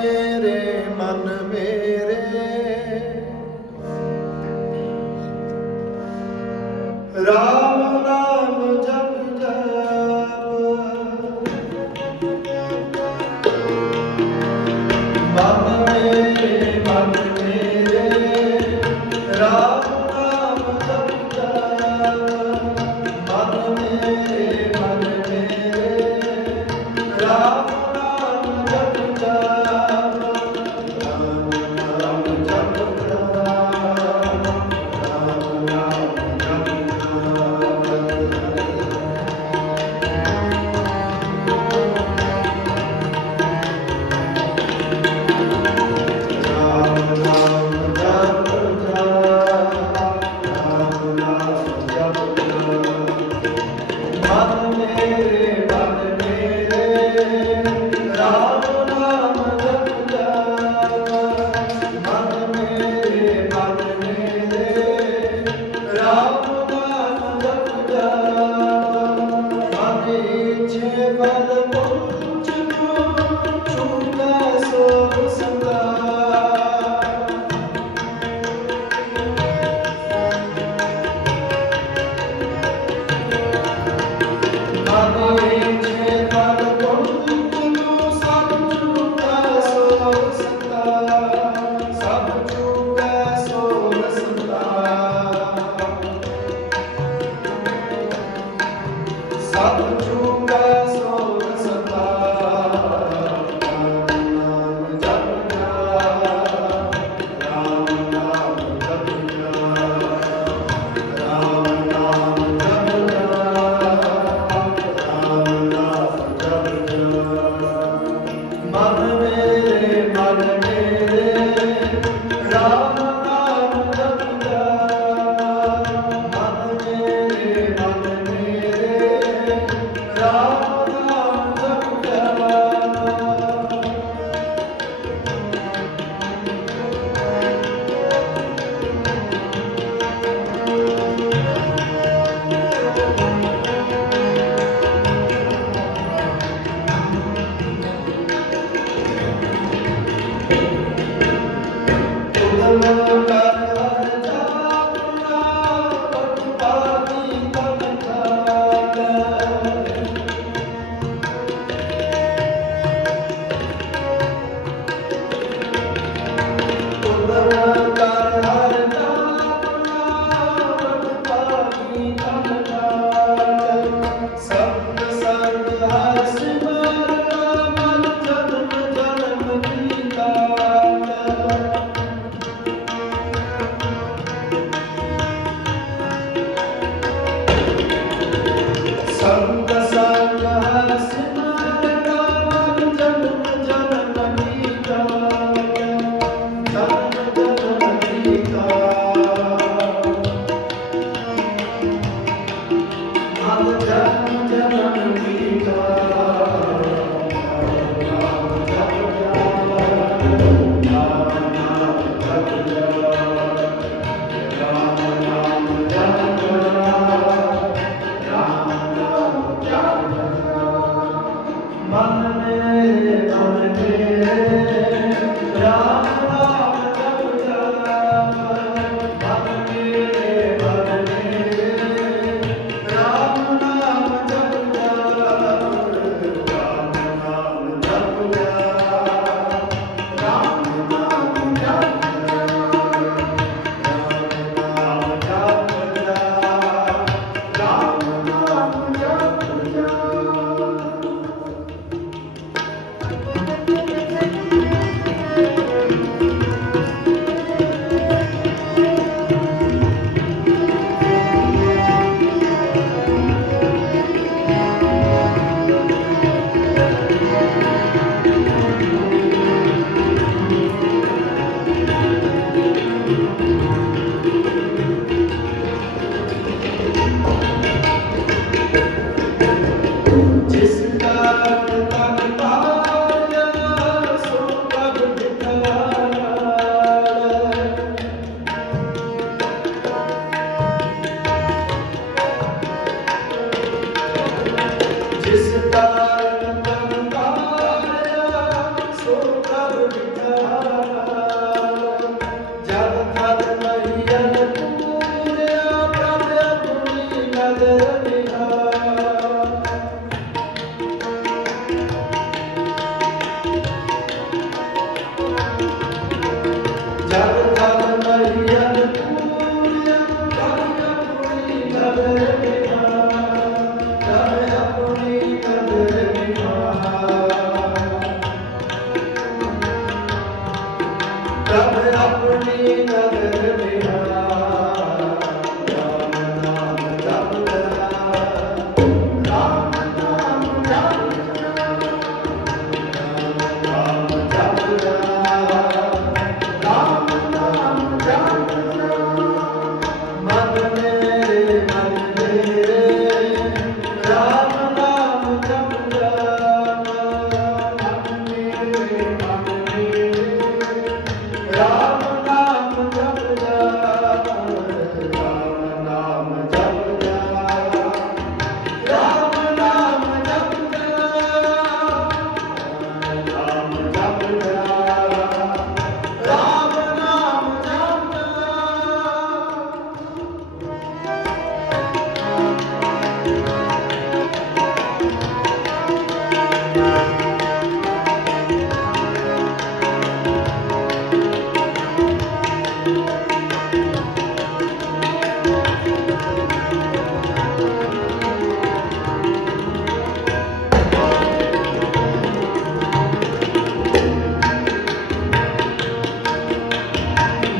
मेरे मन मेरे रा just yes. Obrigado.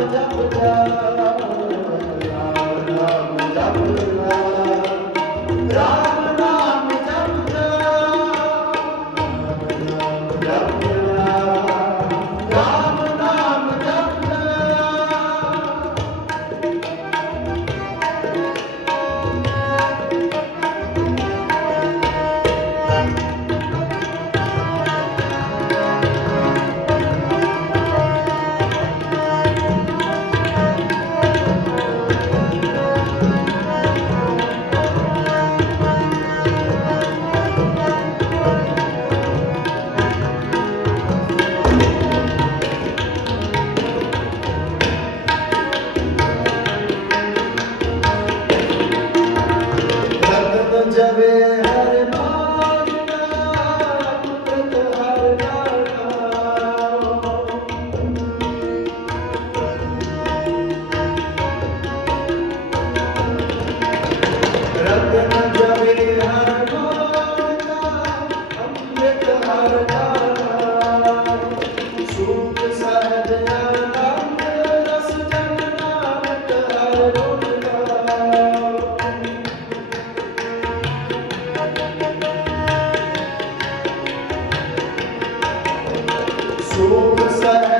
jump, jump. chocolate.